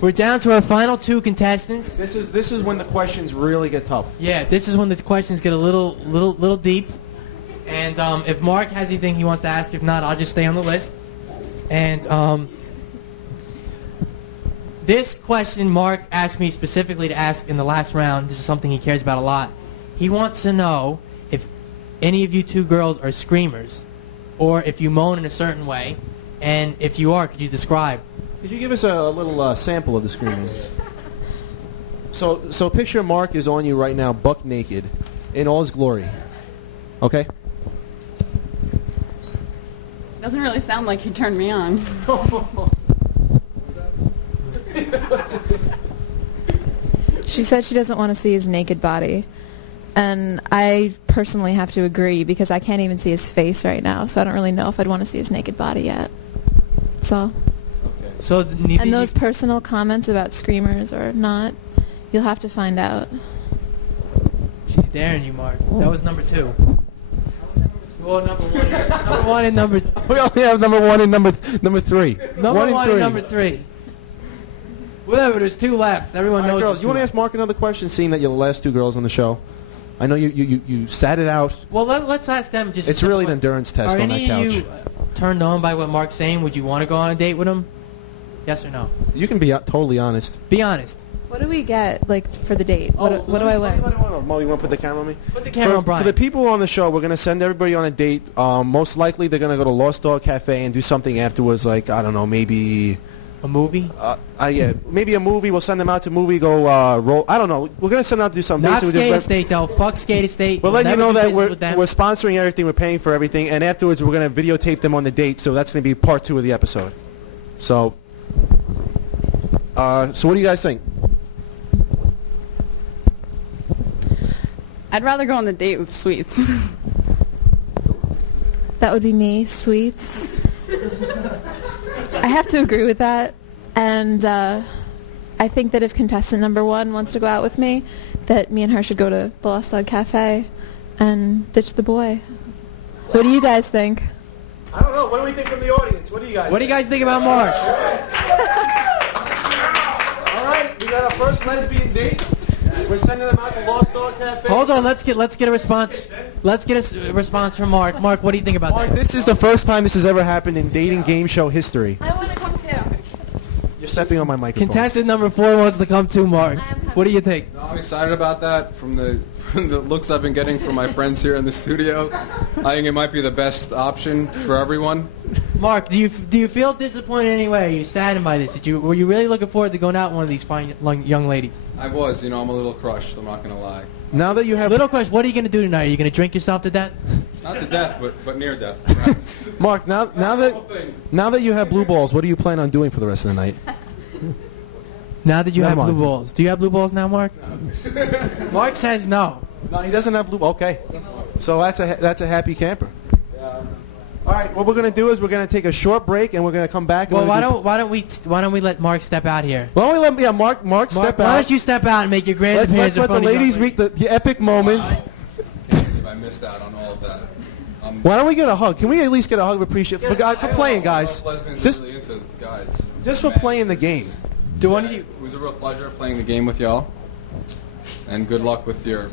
We're down to our final 2 contestants. This is when the questions really get tough. Yeah, this is when the questions get a little deep. And if Mark has anything he wants to ask, if not, I'll just stay on the list. And this question Mark asked me specifically to ask in the last round. This is something he cares about a lot. He wants to know if any of you 2 girls are screamers, or if you moan in a certain way, and if you are, could you describe? Could you give us a little sample of the screaming? So picture Mark is on you right now, buck naked, in all his glory. Okay? Doesn't really sound like he turned me on. She said she doesn't want to see his naked body. And I personally have to agree because I can't even see his face right now, so I don't really know if I'd want to see his naked body yet. So. Okay. So and those personal comments about screamers or not, you'll have to find out. She's daring you, Mark. That was number 2. Well, number 1. Number 1 and number. We only have number 1 and number 3. Number 1 and number 3. Whatever. There's 2 left. Everyone knows. Girls, you want to ask Mark another question, seeing that you're the last 2 girls on the show? I know you sat it out. Well, let's ask them. Just. It's really an endurance test on that couch. Are any of you turned on by what Mark's saying? Would you want to go on a date with him? Yes or no? You can be totally honest. Be honest. What do we get, like, for the date? What do I wear? Mo, you want to put the camera on me? Put the camera on Brian. For the people on the show, we're going to send everybody on a date. Most likely, they're going to go to Lost Dog Cafe and do something afterwards, like, I don't know, maybe... A movie? Yeah, maybe a movie. We'll send them out to movie, go roll. I don't know. We're going to send them out to do something. Not Skate Estate, though. Fuck Skate Estate. We'll let you know that we're sponsoring everything. We're paying for everything. And afterwards, we're going to videotape them on the date. So that's going to be part 2 of the episode. So what do you guys think? I'd rather go on the date with Sweets. That would be me, Sweets. I have to agree with that. And I think that if contestant number 1 wants to go out with me, that me and her should go to the Lost Dog Cafe and ditch the boy. What do you guys think? I don't know. What do we think from the audience? What do you guys What do you guys think about Mark? All right. We got our first lesbian date. We're sending them out to Lost Dog Cafe. Hold on. Let's get a response. Let's get a response from Mark. Mark, what do you think about Mark, that? this is the first time this has ever happened in dating game show history. I want to come too. You're stepping on my microphone. Contestant number 4 wants to come too, Mark. What do you think? No, I'm excited about that. From the looks I've been getting from my friends here in the studio, I think it might be the best option for everyone. Mark, do you feel disappointed anyway? Are you saddened by this? Were you really looking forward to going out with one of these fine young ladies? I was. I'm a little crushed. I'm not going to lie. Now that you have little question, what are you going to do tonight? Are you going to drink yourself to death? Not to death, but near death, perhaps. Mark, now that you have blue balls, what do you plan on doing for the rest of the night? Now that you Never have blue mind. balls. Do you have blue balls now, Mark? Mark says no. No, he doesn't have blue. Okay, so that's a happy camper. All right, what we're gonna do is we're gonna take a short break and we're gonna come back. And Well, why don't we let Mark step out here? Why don't we let Mark step out? Why don't you step out and make your grand appearance? Let's let the ladies meet the epic moments. I can't believe I missed out on all of that. Why don't we get a hug? Can we at least get a hug of appreciation for playing, guys? Just really into guys. Just for playing the game. Do one of you? It was a real pleasure playing the game with y'all, and good luck with your